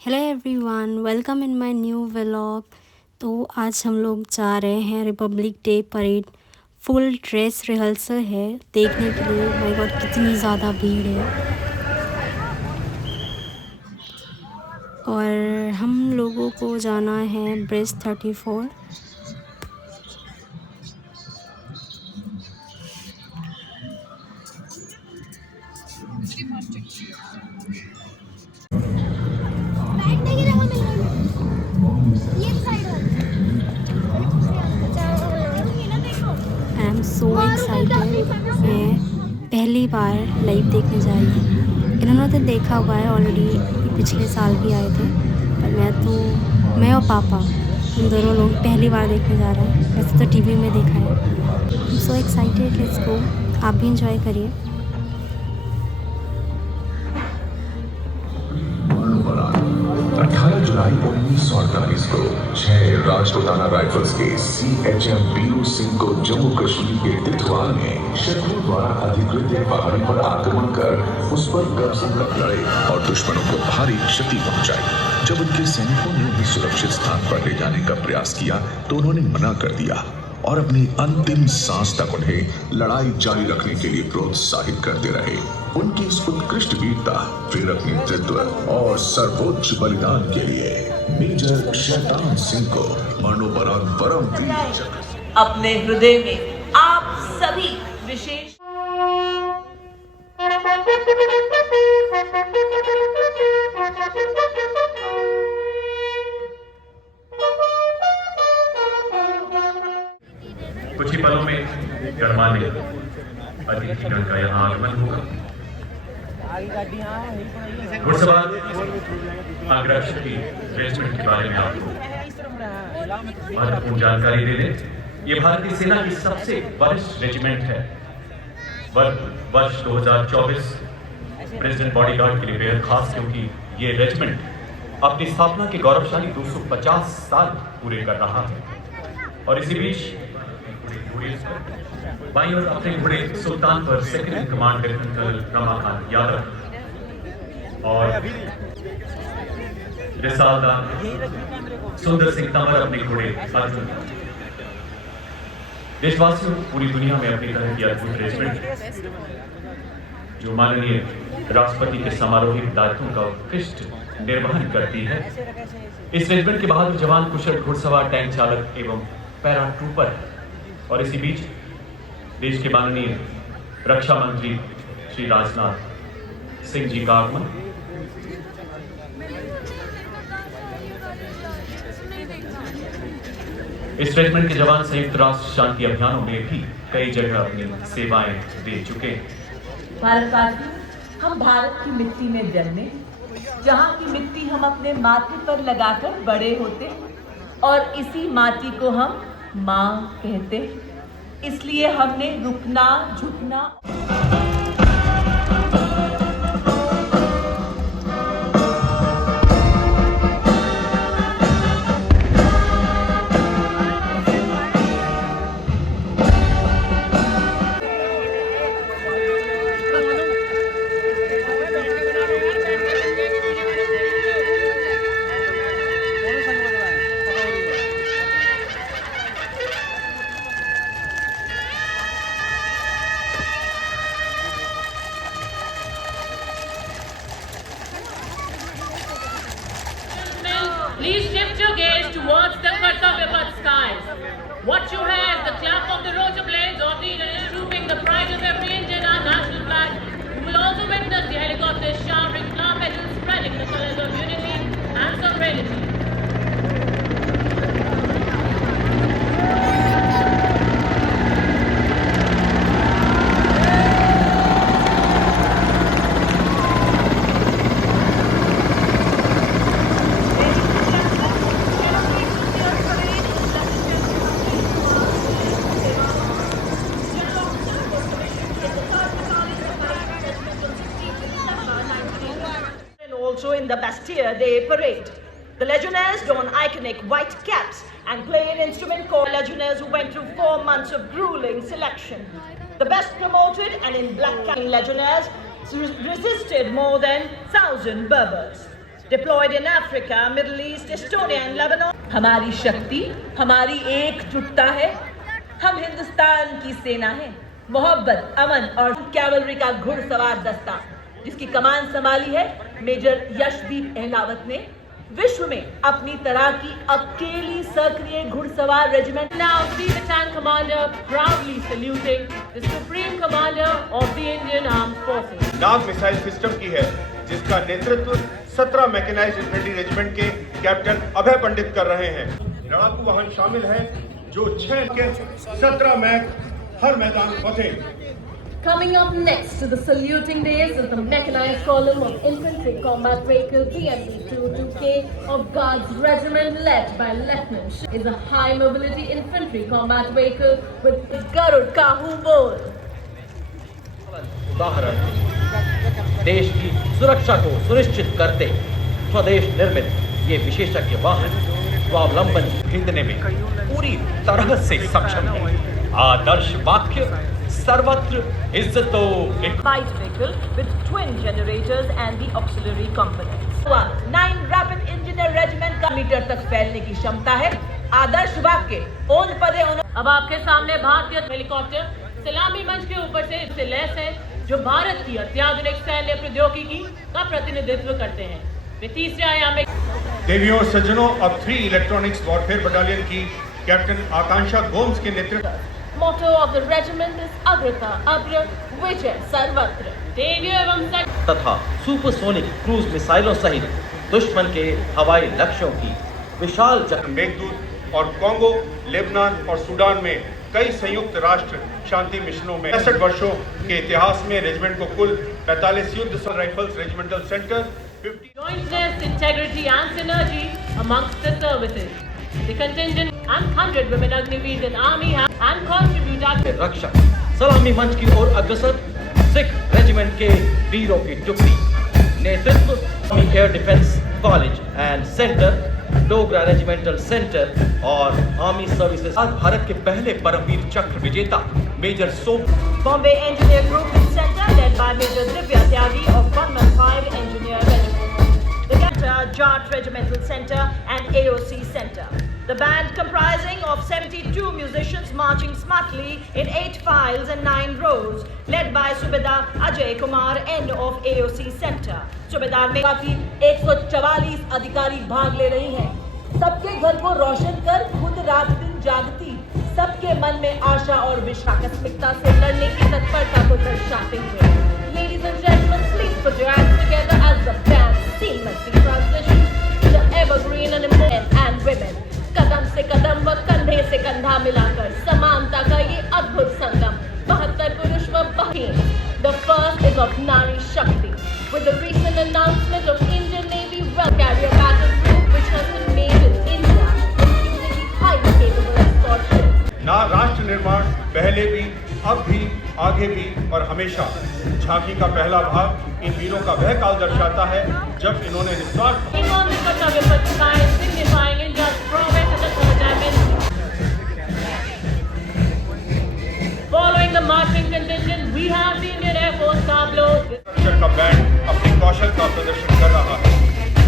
Hello everyone, welcome in my new vlog. तो आज हम लोग जा रहे हैं Republic day parade. Full dress rehearsal है देखने के लिए। माय गॉड, कितनी ज़्यादा भीड़ है। और हम लोगों को जाना है bridge 34। I am so excited. मैं पहली बार लाइव देखने जा रही हूँ। इन्होंने तो देखा हुआ है ऑलरेडी, पिछले साल भी आए थे। पर मैं और पापा, हम दोनों लोग पहली बार देखने जा रहे हैं। वैसे तो टीवी में देखा है। I am so excited, let's go. आप भी इंजॉय करिए। 18 जुलाई 1948 को 6 राजपूताना राइफल्स के CHM बीरू सिंह को जम्मू कश्मीर के तितवाल में शत्रुओं द्वारा अधिकृत एक पहाड़ी पर आक्रमण कर उस पर कब्जा तक लड़े और दुश्मनों को भारी क्षति पहुंचाई। जब उनके सैनिकों ने उन्हें सुरक्षित स्थान पर ले जाने का प्रयास किया तो उन्होंने मना कर दिया और अपनी अंतिम सांस तक उन्हें लड़ाई जारी रखने के लिए प्रोत्साहित करते रहे। उनकी इस उत्कृष्ट वीरता, प्रेरक नेतृत्व और सर्वोच्च बलिदान के लिए मेजर शैतान सिंह को मरणोपरांत परमवीर चक्र अपने हृदय में आप सभी विशेष कुछ ही पलों में गणमान्य अतिथिगण का यहाँ आगमन होगा। घुड़सवार अग्रशक्ति रेजिमेंट के बारे में आपको महत्वपूर्ण जानकारी दे दें। ये भारतीय सेना की सबसे वरिष्ठ रेजिमेंट है। वर्ष 2024 प्रेसिडेंट बॉडीगार्ड के लिए बेहद खास, क्योंकि ये रेजिमेंट अपनी स्थापना के गौरवशाली 250 साल पूरे कर रहा है। और इसी बीच बाई और अपने घोड़े सुल्तान पर second in command lieutenant colonel Ramakant Yadav और रिसालदार सुंदर सिंह तंवर अपने घोड़े अर्जुन। देशवासियों, पूरी दुनिया में अपनी तरह की अद्भुत रेजिमेंट जो माननीय राष्ट्रपति के समारोही दायित्वों का उत्कृष्ट निर्वहन करती है। इस रेजिमेंट के बहादुर जवान कुशल घुड़सवार, टैंक चालक एवं पैरा ट्रूपर है। और इसी बीच देश के माननीय रक्षा मंत्री श्री राजनाथ सिंह जी का आगमन। इस रेजिमेंट के जवान संयुक्त राष्ट्र शांति अभियानों में भी कई जगह अपनी सेवाएं दे चुके हैं। भारतवासी, हम भारत की मिट्टी में जन्मे, जहाँ की मिट्टी हम अपने माथे पर लगाकर बड़े होते और इसी माटी को हम माँ कहते। इसलिए हमने रुकना झुकना Please shift your gaze towards the Kartavya skies. What you hear is the clap of the rotor blades of the trooping the pride of every Indian, our national flag. You will also witness the helicopters showering flower petals, spreading the colors of unity and sovereignty. Also in the Bastille Day Parade. The Legionnaires don iconic white caps and play an instrument called Legionnaires, who went through 4 months of grueling selection. The best promoted and in black Legionnaires resisted more than 1,000 Berbers. deployed in Africa, Middle East, Estonia and Lebanon. हमारी शक्ति, हमारी एकजुटता है। हम हिंदुस्तान की सेना है। मोहब्बत, अमन और कैवलरी का घुड़सवार दस्ता, जिसकी कमान संभाली है मेजर यशदीप अहलावत ने, विश्व में अपनी तरह की अकेली सक्रिय घुड़सवार regiment. Now see the tank commander proudly saluting the supreme commander of the Indian Armed Forces. Nag missile system की है, जिसका नेतृत्व 17 मैकेनाइज्ड इन्फेंट्री रेजिमेंट के कैप्टन अभय पंडित कर रहे हैं। लड़ाकू वाहन शामिल है, जो 6 के 17 मैक हर मैदान फतेह। Coming up next to the saluting days is the mechanized column of infantry combat vehicle BMP-22K of Guards Regiment led by Lieutenant Sh- is a high mobility infantry combat vehicle with Garuda का हूँ बोल। उदाहरण देश की सुरक्षा को सुनिश्चित करते स्वदेश निर्मित ये विशेषज्ञ वाहन स्वावलंबन खरीदने में पूरी तरह से सक्षम है। आदर्श वाक्य सर्वत्र इज्जतो Fight vehicle with twin generators and the auxiliary components. 9 rapid engineer regiment का मीटर तक फैलने की क्षमता है। आदर्श वाक्य ओन पदे ओन। अब आपके सामने भारतीय हेलीकॉप्टर सलामी मंच के ऊपर से लैस है, जो भारत की अत्याधुनिक सैन्य प्रौद्योगिकी का प्रतिनिधित्व करते हैं। वे तीसरे आयाम में देवियों और सज्जनों, अब 3 इलेक्ट्रॉनिक्स वॉरफेयर बटालियन की कैप्टन आकांक्षा गोम्स के नेतृत्व। Motto of the regiment is Agrata Abra Vijay Sarvatra. तेजो एवं तथा सुपरसोनिक क्रूज मिसाइलों सहित दुश्मन के हवाई लक्ष्यों की विशाल मेघदूत और कॉन्गो, लेबनान और सूडान में कई संयुक्त राष्ट्र शांति मिशनों में 65 वर्षों के इतिहास में रेजिमेंट को कुल 45 युद्ध rifles regimental centre, 50 jointness, integrity and synergy amongst the services. The contingent and 100 women Agniveers in army and contribute to रक्षक सलामी मंच की ओर अग्रसर सिख रेजिमेंट के वीरों की टुकड़ी नेतृत्व air defence college and centre, Dogra regimental centre और आर्मी सर्विसेज। आज भारत के पहले परमवीर चक्र विजेता major Som Bombay Engineer Group Center led by Major Divya Tyagi of 115 Engineer Regiment. The Jat Regimental Center and AOC Center. The band comprising of 72 musicians marching smartly in 8 files and 9 rows, led by Subedar Ajay Kumar N of AOC Center. Subedar में काफी 144 अधिकारी भाग ले रही हैं। सबके घर को रोशन कर खुद रात दिन जागती, सबके मन में आशा और आकस्मिकता से लड़ने की तत्परता को दर्शाते हुए। Ladies and gentlemen, please put your hands together as the band seamlessly transitions to the evergreen and important and women. कदम से कदम व कंधे से कंधा मिलाकर समानता का ये अद्भुत संगम, 72 पुरुष व बहन। The first is of Nari Shakti, with the recent announcement of Indian Navy well carrier battle group which has been made in India, including the highly capable escort ships. ना राष्ट्र निर्माण पहले भी, अब भी, आगे भी और हमेशा। झांकी का पहला भाग इन वीरों का वह काल दर्शाता है जब इन्होंने निस्वार्थ Enormous Kartavya Pathkai signifying India's progress at the third dimension. Following the marching contingent, we have the Indian Air Force tableau. रक्षक का बैंड अपने कौशल का प्रदर्शन कर रहा है।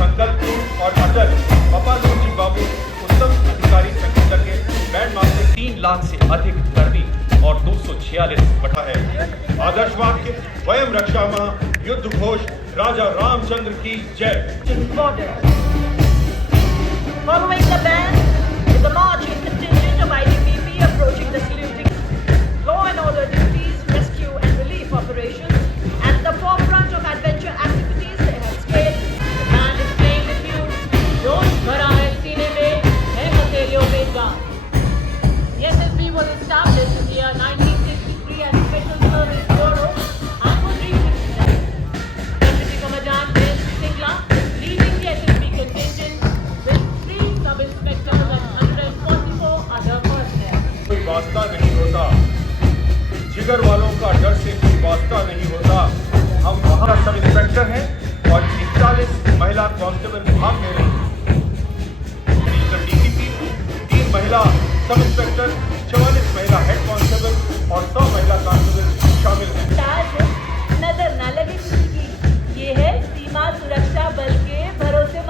संकल्प और अटल पपालू जी बाबू उत्तम अधिकारी संगीतज्ञ बैंड मास्टर 3 लाख से अधिक कर्मी और 246 बटा है। आदर्श वाक्य स्वयं रक्षा मां, युद्ध घोष राजा रामचंद्र की जय। Following the band is the marching contingent of ITBP approaching the saluting. Law and order duties, rescue and relief operations, at the forefront of adventure activities they have scaled. The band is playing the tune. जोश भरा है सीने में, है हथेलियों पे जान. The SSB was established in the year 1963 as Special Service Bureau and was recently Deputy Commandant S. Singla leading the SSB contingent with 3 sub-inspectors and 144 other personnel. कोई वास्ता नहीं होता, जिगर वालों का डर से कोई वास्ता नहीं होता। हम वहाँ सब इंस्पेक्टर हैं और 41 महिला कांस्टेबल भाग ले रही हैं। डीसीपी, 3 महिला सब इंस्पेक्टर, 44 महिला हेड कांस्टेबल और 100 महिला कांस्टेबल शामिल हैं। ताज नजर न लगे किसी की, ये है सीमा सुरक्षा बल के भरोसे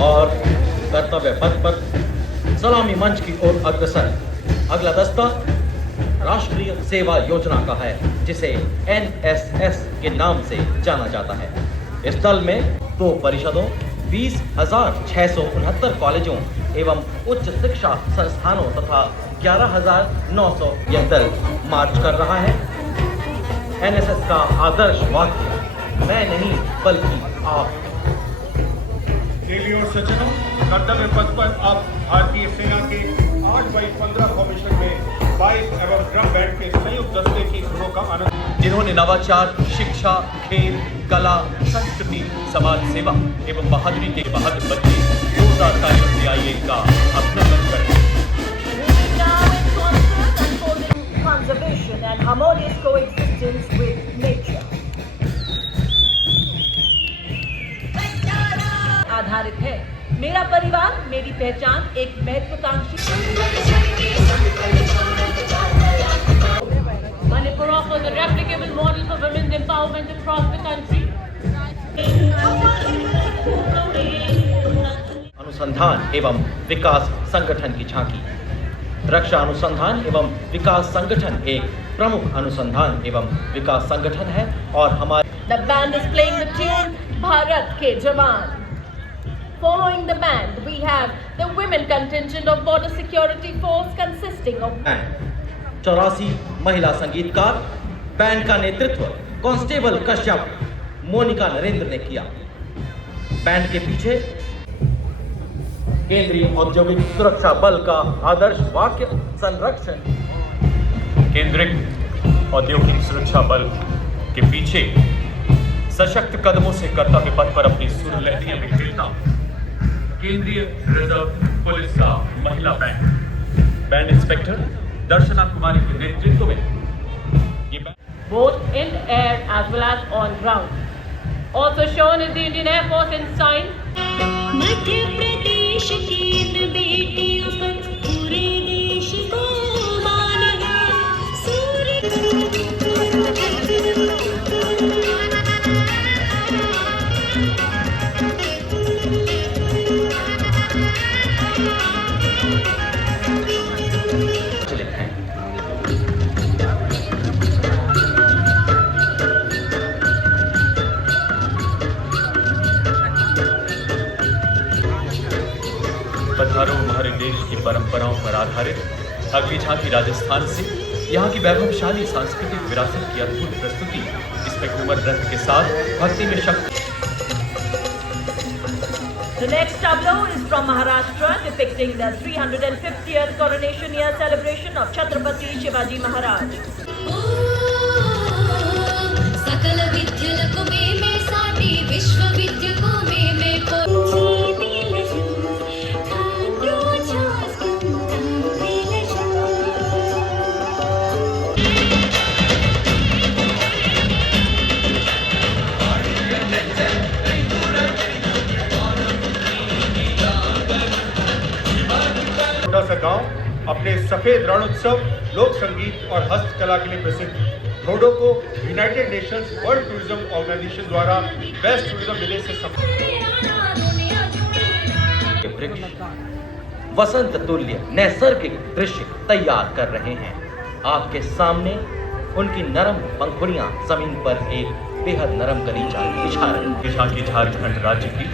और कर्तव्य पथ पर सलामी मंच की ओर अग्रसर। अगला दस्ता राष्ट्रीय सेवा योजना का है, जिसे NSS के नाम से जाना जाता है। इस दल में 2 परिषदों, 20,669 कॉलेजों एवं उच्च शिक्षा संस्थानों तथा 11,900 यह दल मार्च कर रहा है। NSS का आदर्श वाक्य मैं नहीं बल्कि आप। देवी और सज्जनों, कर्तव्य पथ पर अब भारतीय सेना के 8x15 फॉर्मेशन में 22 एवं ड्रम बैंड के संयुक्त दस्ते की धुनों का आनंद, जिन्होंने नवाचार, शिक्षा, खेल, कला, संस्कृति, समाज सेवा एवं बहादुरी के बहादुर बच्चे 2000 CIA का अभिनंदन करते हैं। Conservation and harmonious coexistence with nature. आधारित है। मेरा परिवार मेरी पहचान एक महत्वाकांक्षी। Manipur offers a replicable model for women's empowerment across the country. अनुसंधान एवं विकास संगठन की झांकी। रक्षा अनुसंधान एवं विकास संगठन एक प्रमुख अनुसंधान एवं विकास संगठन है और हमारे The band is playing the tune Bharat के जवान. Following the band, we have the women contingent of Border Security Force consisting of 84 महिला संगीतकार। बैंड का नेतृत्व कांस्टेबल कश्यप मोनिका नरेंद्र ने किया। बैंड के पीछे केंद्रीय औद्योगिक सुरक्षा बल का आदर्श वाक्य संरक्षण। केंद्रीय औद्योगिक सुरक्षा बल के पीछे सशक्त कदमों से कर्तव्य पथ पर अपनी सुर लहरियां बिखेरता केंद्रीय रिजर्व पुलिस का महिला बैंड इंस्पेक्टर दर्शना कुमारी के नेतृत्व में ये both in air as well as on ground. Also shown is the Indian Air Force in sign. Madhya Pradesh की इन बेटियों पर पूरे देश को मान है। सूर्य पधारो हमारे देश की परंपराओं पर आधारित अगली झांकी राजस्थान से। यहाँ की वैभवशाली सांस्कृतिक विरासत की अद्भुत प्रस्तुति इसमें घूमर नृत्य के साथ भक्ति में शक्ति। The next tableau is from Maharashtra, depicting the 350th coronation year celebration of Chhatrapati Shivaji Maharaj. सकल विद्यలకు మేమే సాటి విశ్వ విద్యకు మేమే छोटा सा गांव अपने सफेद रण उत्सव, लोक संगीत और हस्तकला के लिए प्रसिद्ध ठोडो को United Nations World Tourism Organization द्वारा बेस्ट टूरिज्म विलेज से वृक्ष वसंत तुल्य नैसर्गिक दृश्य तैयार कर रहे हैं। आपके सामने उनकी नरम पंखुड़ियां जमीन पर एक बेहद नरम गलीचा बिछा रही। झांकी झारखंड राज्य की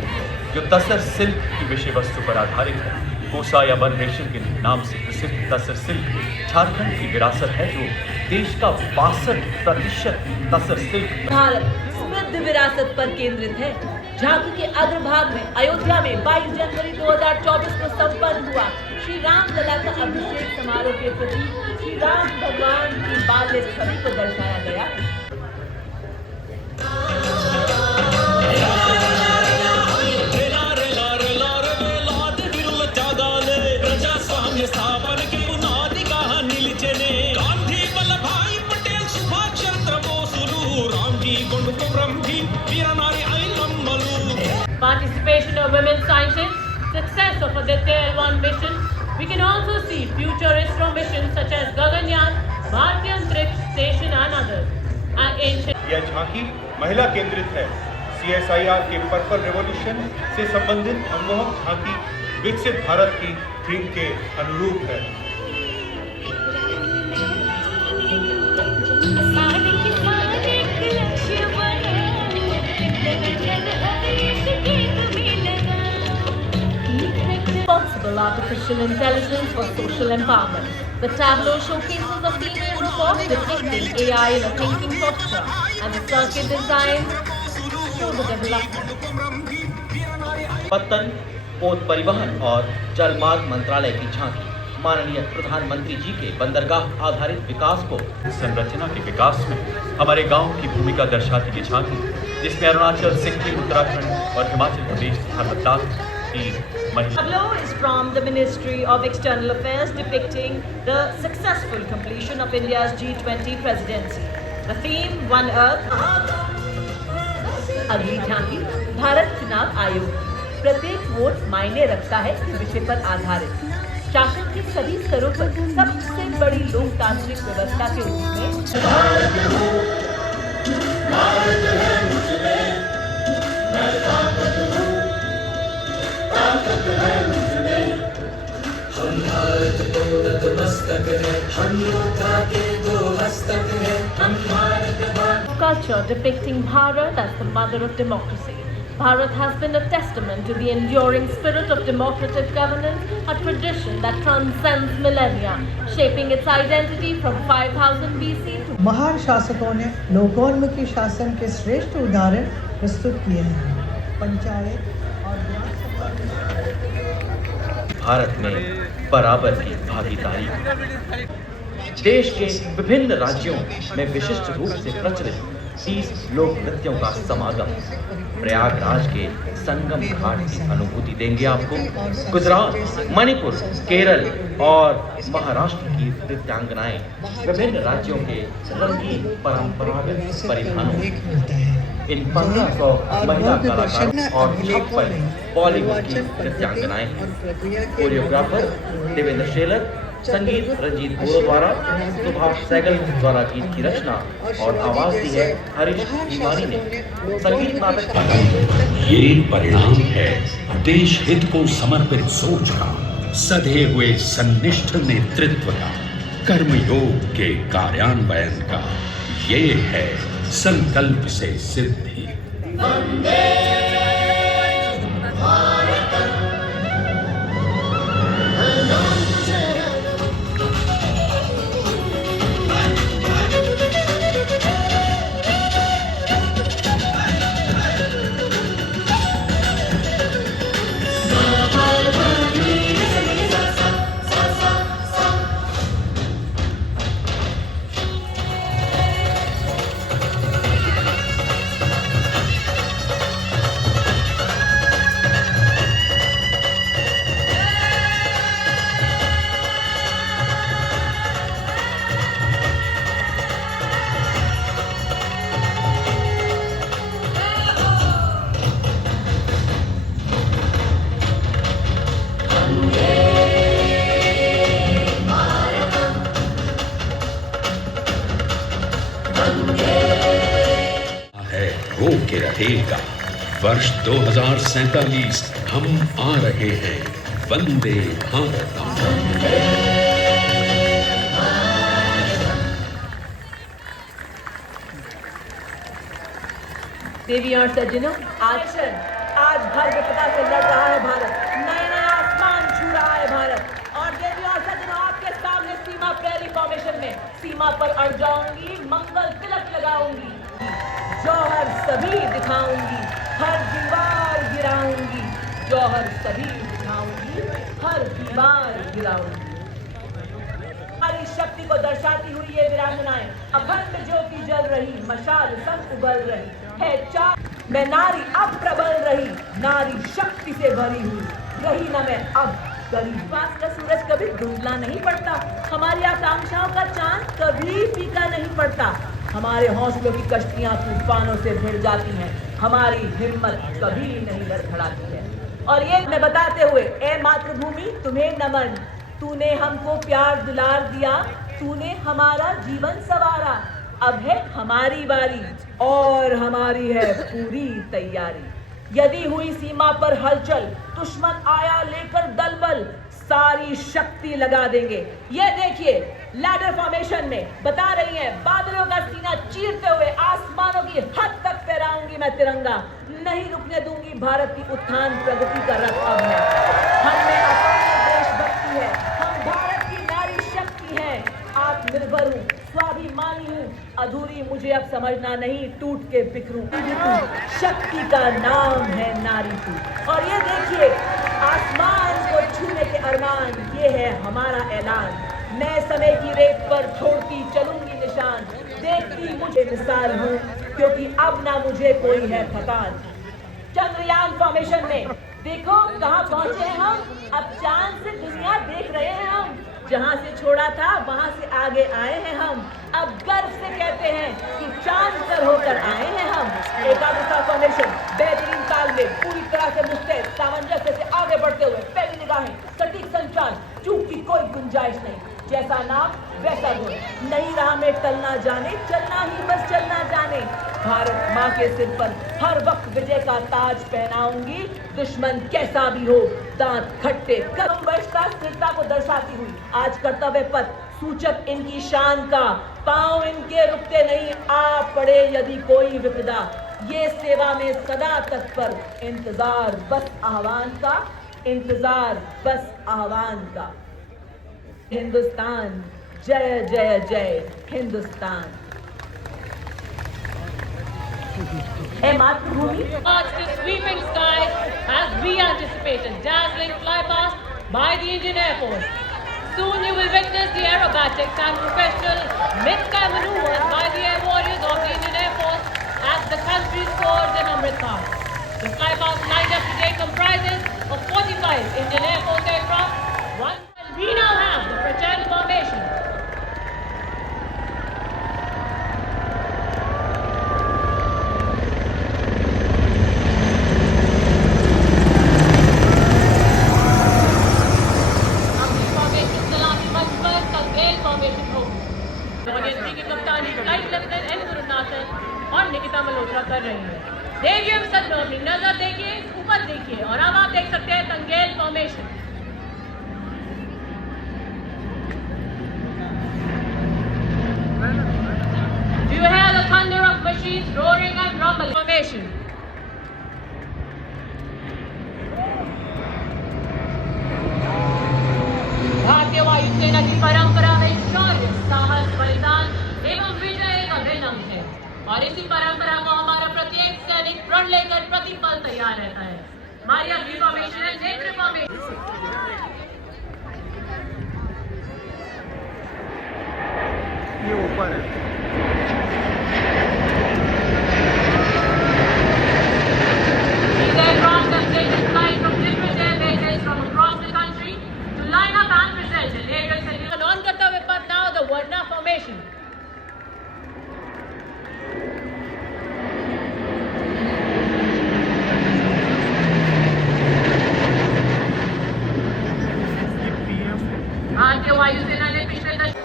जो तसर सिल्क की विषय वस्तु पर आधारित है। कोसा या वन रेशम के नाम से प्रसिद्ध तसर सिल्क झारखंड की विरासत है, जो देश का 62% तसर सिल्क भारत समृद्ध विरासत पर केंद्रित है। झांकी के अग्रभाग में अयोध्या में 22 जनवरी 2024 को संपन्न हुआ श्री राम लला का अभिषेक समारोह के प्रति श्री राम भगवान की बाल्य छवि को दर्शाया गया। Participation of women scientists, success of Aditya L1 mission. We can also see future ISRO missions such as Gaganyaan, Bharatiya Antariksh Station and others. यह झांकी महिला केंद्रित है। CSIR के पर्पल रेवोल्यूशन से संबंधित मनमोहक झांकी विकसित भारत की थीम के अनुरूप है। Responsible artificial intelligence for social empowerment. The tableau showcases a female robot depicting AI in a thinking posture, and the circuit design show the development. पत्तन, पोत परिवहन और जलमार्ग मंत्रालय की झांकी माननीय प्रधानमंत्री जी के बंदरगाह आधारित विकास को संरचना के विकास में हमारे गांव की भूमिका दर्शाती ये झांकी, जिसमें अरुणाचल, सिक्किम, उत्तराखंड और हिमाचल प्रदेश तथा लद्दाख की महिला। Tableau is from the Ministry of External Affairs depicting the successful completion of India's G20 presidency. The theme, One Earth. अगली झांकी भारत चुनाव आयोग की। प्रत्येक वोट मायने रखता है इस विषय पर आधारित शासन के सभी स्तरों पर सबसे बड़ी लोकतांत्रिक व्यवस्था के रूप में Culture depicting Bharat as the mother of democracy. Bharat has been a testament to the enduring spirit of democratic governance, a tradition that transcends millennia, shaping its identity from 5000 BC to महान शासकों ने लोकोन्मुखी शासन के श्रेष्ठ उदाहरण प्रस्तुत किए हैं। पंचायत और भारत में बराबर की भागीदारी। देश के विभिन्न राज्यों में विशिष्ट रूप से प्रचलित 30 लोक नृत्यों का समागम प्रयागराज के संगम घाट की अनुभूति देंगे आपको। गुजरात, मणिपुर, केरल और महाराष्ट्र की नृत्यांगनाएं विभिन्न राज्यों के रंगीन परंपरागत परिधानों, इन 1500 महिला कलाकारों और 56 बॉलीवुड की नृत्यांगनाएं, कोरियोग्राफर देवेंद्र शेलर, संगीत रंजीत बोरो द्वारा, सुभाष सैगल द्वारा गीत की रचना और आवाज दी है हरीश हिमानी ने। संगीत नाटक ये परिणाम है देश हित को समर्पित सोच का, सधे हुए सन्निष्ठ नेतृत्व का, कर्मयोग के कार्यान्वयन का। ये है संकल्प से सिद्धि। के रहेगा वर्ष 2047 हम आ रहे हैं। वंदे भारत। देवी और सज्जनों, आज भर विपदा से लड़ रहा है भारत, नए नए आसमान छू रहा है भारत। और देवी और सज्जनों, आपके सामने सीमा प्रेरी फॉर्मेशन में सीमा पर अड़ जाऊंगी, मंगल तिलक लगाऊंगी, जौहर सभी दिखाऊंगी, हर दीवार गिराऊंगी, जौहर सभी दिखाऊंगी, हर दीवार गिराऊंगी। हमारी शक्ति को दर्शाती हुई ये वीरांगनाएं अखंड ज्योति जल रही, मशाल संग उबल रही है। मैं नारी अब प्रबल रही, नारी शक्ति से भरी हुई रही न मैं अब गरीब। पास का सूरज कभी धुंधला नहीं पड़ता, हमारी आकांक्षाओं का चांद कभी फीका नहीं पड़ता। हमारे हौसलों की कश्तियां तूफानों से भिड़ जाती हैं, हमारी हिम्मत कभी नहीं लड़खड़ाती है। और ये मैं बताते हुए, ए मातृभूमि तुम्हें नमन, तूने हमको प्यार दुलार दिया, तूने हमारा जीवन संवारा। अब है हमारी बारी और हमारी है पूरी तैयारी। यदि हुई सीमा पर हलचल, दुश्मन आया लेकर दलबल, सारी शक्ति लगा देंगे। ये देखिए लैडर फॉर्मेशन में बता रही है, बादलों का सीना चीरते हुए आसमानों की हद तक फहराऊंगी मैं तिरंगा। नहीं रुकने दूंगी भारत की उत्थान प्रगति का रथ अब मैं। हम में अपार देशभक्ति है, हम भारत की नारी शक्ति है। आत्मनिर्भर हूँ, स्वाभिमानी हूँ, अधूरी मुझे अब समझना नहीं, टूट के बिखरूं। शक्ति का नाम है नारी तू। और ये देखिए आसमान को छूने के अरमान, ये है हमारा ऐलान। मैं समय की रेत पर छोड़ती चलूंगी निशान, देखती मुझे मिसाल हूँ, क्योंकि अब ना मुझे कोई है थकान। चंद्रयान फॉर्मेशन में देखो कहाँ पहुंचे हैं हम, अब चांद से दुनिया देख रहे हैं हम। जहाँ से छोड़ा था वहाँ से आगे आए हैं हम, अब गर्व से कहते हैं कि चांद पर होकर आए हैं हम। एकाग्रता फॉर्मेशन बेहतरीन ताल में पूरी तरह से मुस्तैद, सामंजस्य से आगे बढ़ते हुए, पहली निगाहें, सटीक संचार, चूक की कोई गुंजाइश नहीं। जैसा नाम वैसा गुण, नई राह में टलना जाने, चलना ही बस चलना जाने। भारत माँ के सिर पर हर वक्त विजय का ताज पहनाऊंगी, दुश्मन कैसा भी हो, दांत खट्टे कदम वर्षता स्थिरता को दर्शाती हुई आज कर्तव्य पथ, सूचक इनकी शान का, पांव इनके रुकते नहीं, आ पड़े यदि कोई विपदा, ये सेवा में सदा तत्पर, इंतजार बस आह्वान का, इंतजार बस आह्वान का। हिंदुस्तान जय जय जय हिंदुस्तान। मातृभूमि March the sweeping skies as we anticipated, dazzling flypast by the Indian Air Force. Soon you will witness the aerobatics and professional mid-sky maneuvers by the air warriors of the Indian Air Force as the country soars in Amritsar. The flypast lined up today comprises of 45 Indian Air Force aircraft. We now have the fraternal formation. और निकिता मल्होत्रा कर रही है। देखिए हम सब लोग अपनी नजर देखिए, ऊपर देखिए, और अब आप देख सकते हैं तंगेल formation. Do you hear the thunder of machines roaring and rumbling? Formation. भारतीय वायुसेना की परंपरा में शौर्य, साहस, बलिदान एवं विजय का अभिन्न अंग है, और इसी परंपरा को हमारा प्रत्येक सैनिक प्रण लेकर प्रतिपल तैयार रहता है। हमारी अगली फॉर्मेशन है नेत्र फॉर्मेशन। ये ऊपर है। These aircraft have taken flight from different air bases from across the country to line up and present an aerial salute. On कर्तव्य पथ now the Varna formation. भारतीय वायुसेना ने पिछले दशक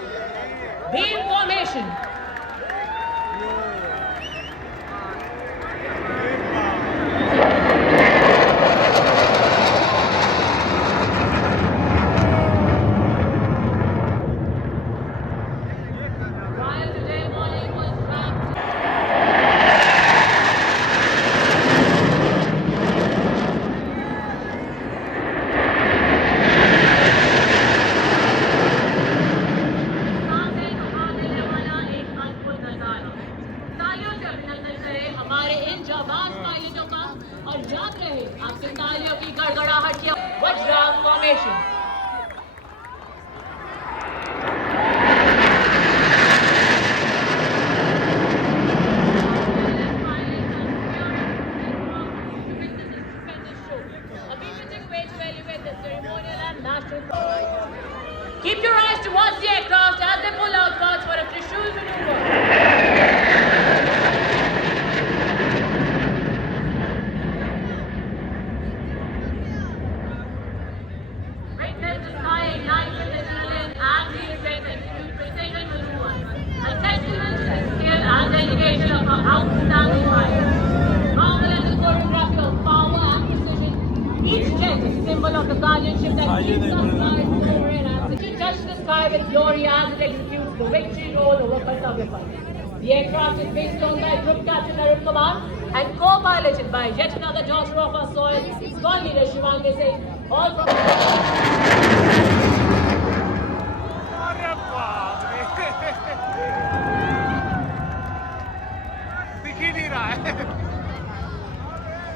beam formation. Keep your eyes towards the aircraft as they pull outwards for a Trishul maneuver. Witness the sky ignite with adrenaline and the effect execute precision maneuvers. A testament to the skill touch the sky with glory as it executes the victory roll over Kartavya Path. The aircraft is based on by Group Captain Arun Kumar and co-piloted by yet another daughter of our soil, squad leader Shivangi Singh, all from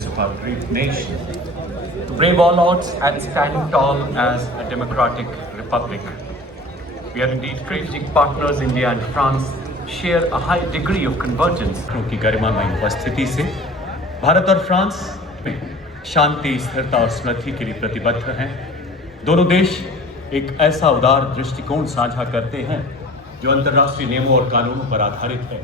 of our great nation, to brave all odds and stand tall as a democratic republic. We are indeed strategic partners. India and France share a high degree of convergence. की गरिमामय उपस्थिति से भारत और France में शांति, स्थिरता और समृद्धि के लिए प्रतिबद्ध हैं। दोनों देश एक ऐसा उदार दृष्टिकोण साझा करते हैं जो अंतर्राष्ट्रीय नियमों और कानूनों पर आधारित है।